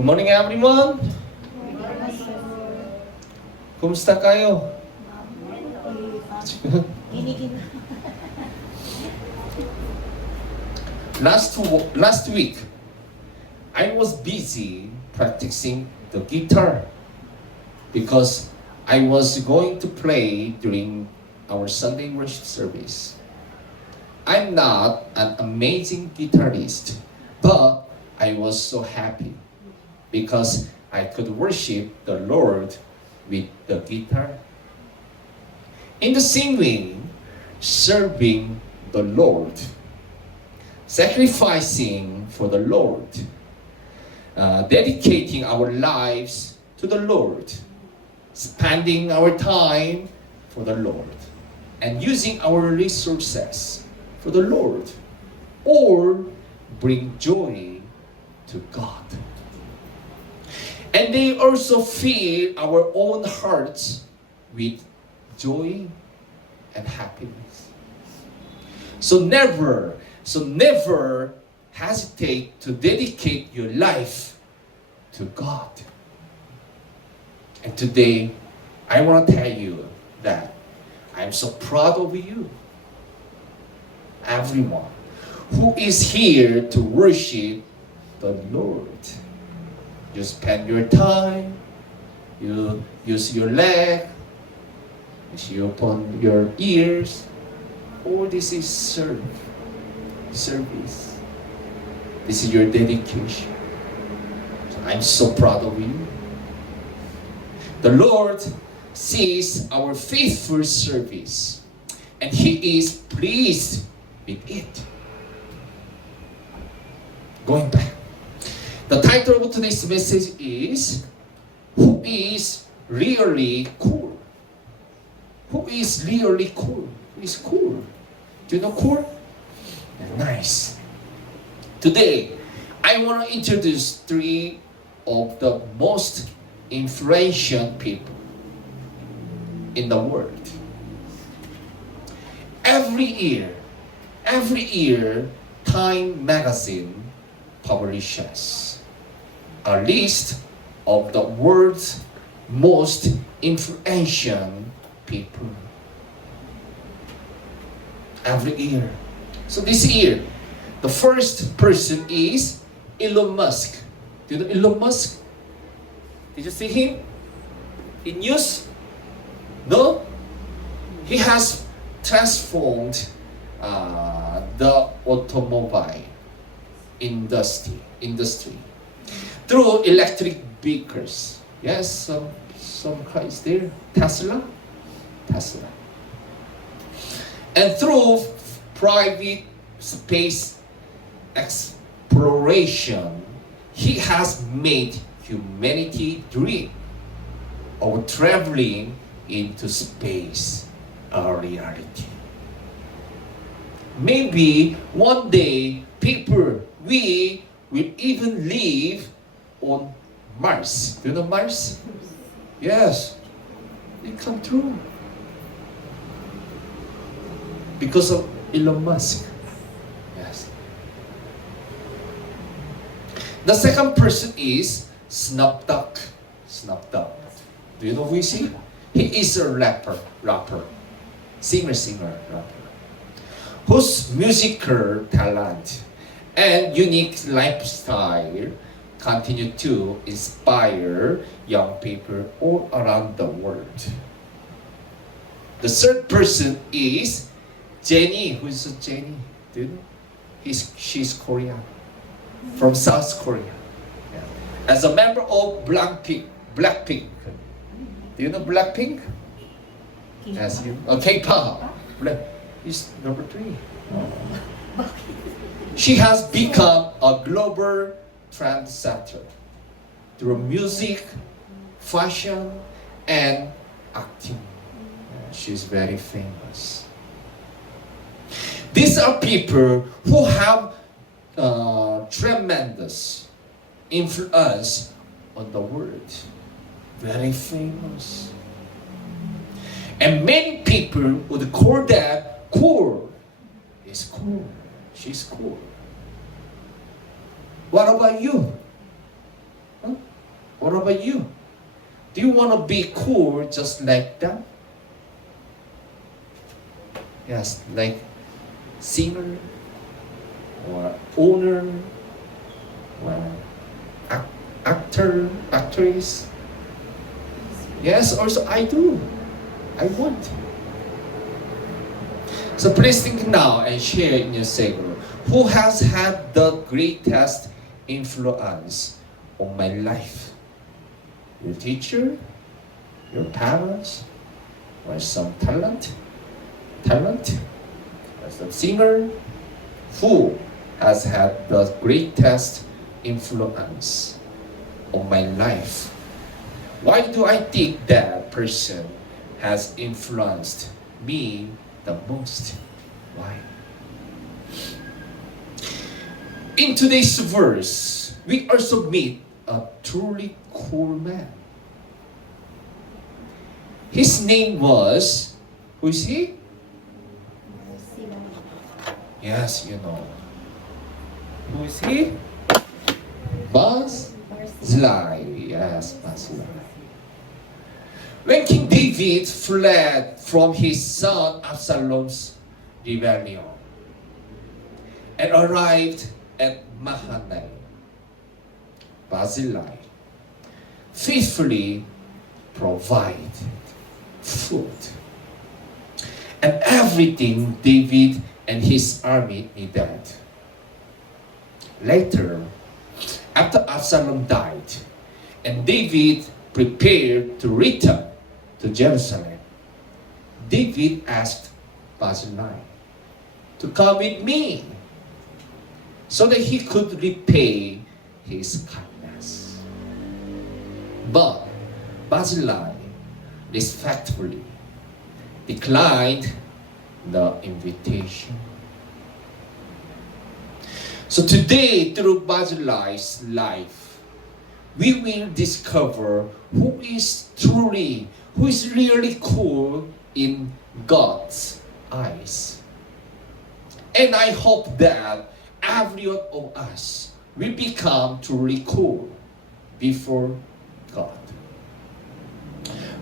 Good morning everyone. Kumusta kayo? Last week, I was busy practicing the guitar because I was going to play during our Sunday worship service. I'm not an amazing guitarist, but I was so happy because I could worship the Lord with the guitar. In the same way, serving the Lord, sacrificing for the Lord, dedicating our lives to the Lord, spending our time for the Lord, and using our resources for the Lord, or bring joy to God. And they also fill our own hearts with joy and happiness. So never hesitate to dedicate your life to God. And today, I want to tell you that I'm so proud of you, everyone who is here to worship the Lord. You spend your time, you use your leg, you open your ears. All this is service. This is your dedication. So I'm so proud of you. The Lord sees our faithful service, and He is pleased with it. Going back. The title of today's message is, Who is really cool? Who is really cool? Who is cool? Do you know cool? Nice. Today, I want to introduce three of the most influential people in the world. Every year, Time magazine publishes a list of the world's most influential people. Every year. So this year, the first person is Elon Musk. Do you know Elon Musk? Did you see him in news? No? He has transformed the automobile industry through electric vehicles. Yes, some car is there. Tesla. And through private space exploration, he has made humanity dream of traveling into space a reality. Maybe one day we will even live on Mars. Do you know Mars? Yes. It come true. Because of Elon Musk. Yes. The second person is Snoop Dogg. Do you know who is he? He is a rapper, singer, rapper, whose musical talent and unique lifestyle continue to inspire young people all around the world. The third person is Jennie. Who is Jennie? Do you know? She's Korean, from South Korea. Yeah. As a member of Blackpink. Do you know Blackpink? Yes, you. K-pop. Is number 3. She has become a global trendsetter through music, fashion, and acting. She's very famous. These are people who have tremendous influence on the world. Very famous. And many people would call that cool. It's cool. She's cool. What about you? Huh? What about you? Do you want to be cool just like them? Yes, like singer or owner or actor, actress. Yes, also I do. I want. So please think now and share in your circle. Who has had the greatest influence on my life? Your teacher? Your parents? Or some talent? Or some singer? Who has had the greatest influence on my life? Why do I think that person has influenced me the most? Why? In today's verse, we also meet a truly cool man. His name was, who is he? Yes, you know. Who is he? Barzillai. Yes, Barzillai. When King David fled from his son Absalom's rebellion and arrived at Mahanaim, Barzillai faithfully provided food and everything David and his army needed. Later, after Absalom died and David prepared to return to Jerusalem, David asked Barzillai to come with me so that he could repay his kindness. But Barzillai respectfully declined the invitation. So today, through Barzillai's life, we will discover who is really cool in God's eyes. And I hope that every one of us will become truly cool before God.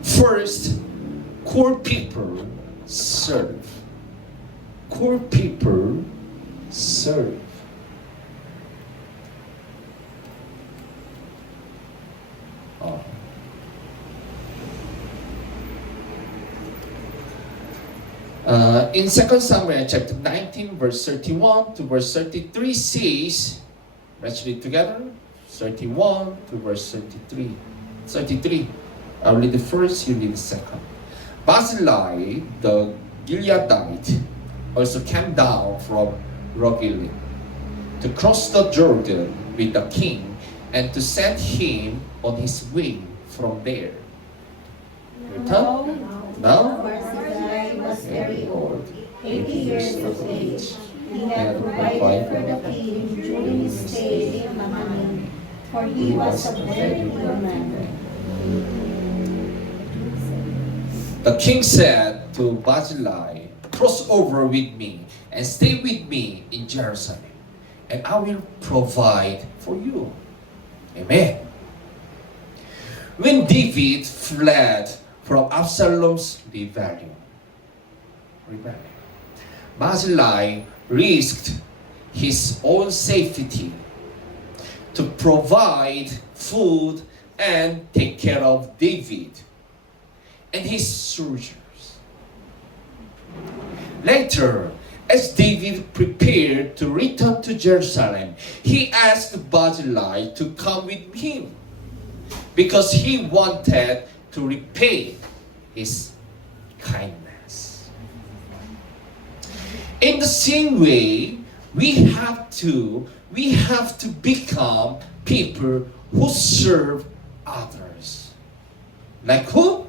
First, cool people serve. Cool people serve. In 2 Samuel chapter 19 verse 31 to verse 33 says, let's read together, 31 to verse 33. 33. I'll read the first, you read the second. Barzillai the Gileadite also came down from Rogelim to cross the Jordan with the king and to send him on his way from there. No? Barzillai was very old, 80 years of age. He had provided for the king during his stay in Mahanaim, for he was a very poor man. The king said to Barzillai, cross over with me and stay with me in Jerusalem, and I will provide for you. Amen. When David fled from Absalom's rebellion, Barzillai risked his own safety to provide food and take care of David and his soldiers. Later, as David prepared to return to Jerusalem, he asked Barzillai to come with him because he wanted to repay his kindness. In the same way, we have to become people who serve others. Like who?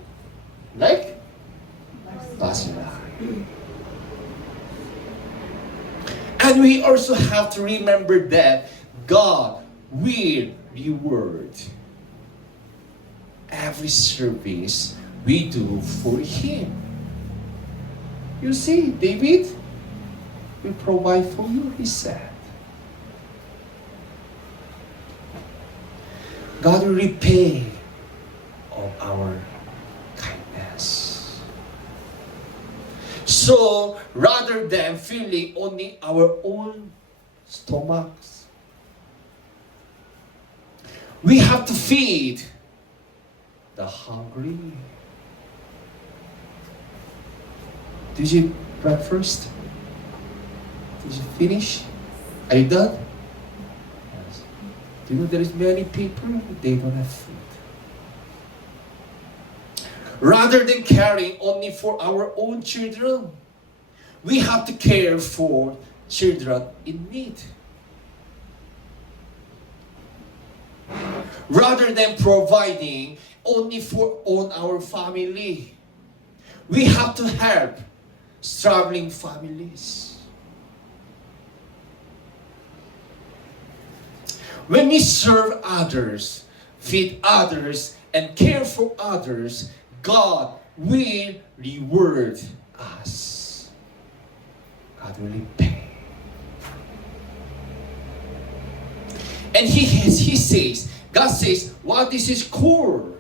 Like Barzillai. And we also have to remember that God will reward every service we do for Him. You see, David, we provide for you, he said. God will repay of our kindness. So, rather than filling only our own stomachs, we have to feed the hungry. Did you eat breakfast? Did you finish? Are you done? Yes. Do you know there is many people, they don't have food. Rather than caring only for our own children, we have to care for children in need. Rather than providing only for on our family, we have to help struggling families. When we serve others, feed others, and care for others, God will reward us. God will repay. And He says, God says, wow, this is cool.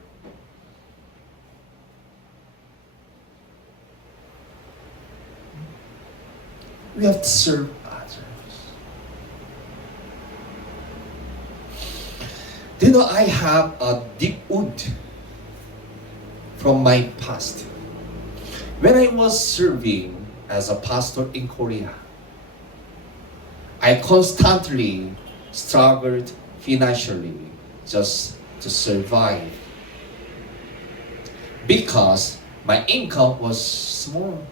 We have to serve others. Do you know, I have a deep wound from my past. When I was serving as a pastor in Korea, I constantly struggled financially just to survive because my income was small.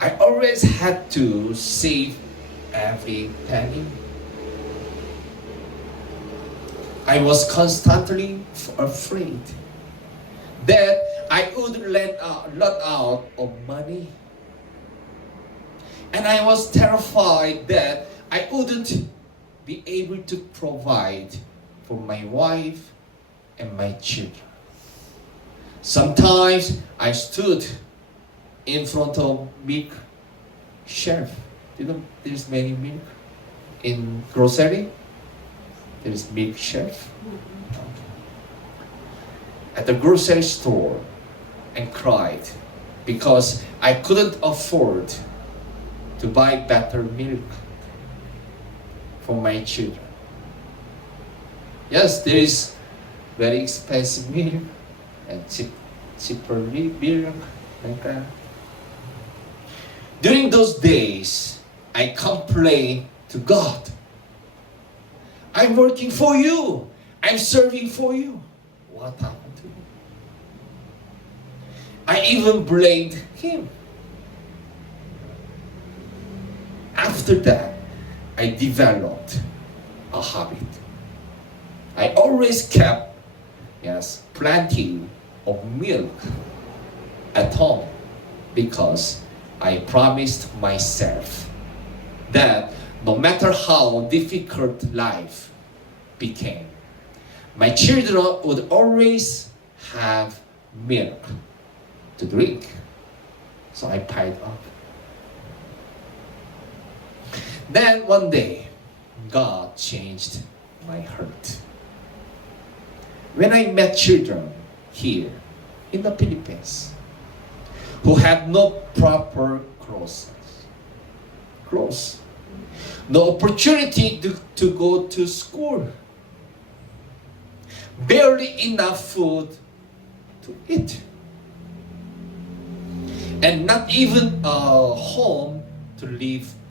I always had to save every penny. I was constantly afraid that I would run out of money. And I was terrified that I wouldn't be able to provide for my wife and my children. Sometimes I stood in front of milk shelf. You know, there's many milk in grocery. There's milk shelf at the grocery store and cried because I couldn't afford to buy better milk for my children. Yes, there is very expensive milk and cheaper milk like that. During those days, I complained to God. I'm working for you. I'm serving for you. What happened to me? I even blamed Him. After that, I developed a habit. I always kept, plenty of milk at home because I promised myself that no matter how difficult life became, my children would always have milk to drink. So I piled up. Then one day, God changed my heart. When I met children here in the Philippines who had no proper clothes, no opportunity to go to school, barely enough food to eat, and not even a home to live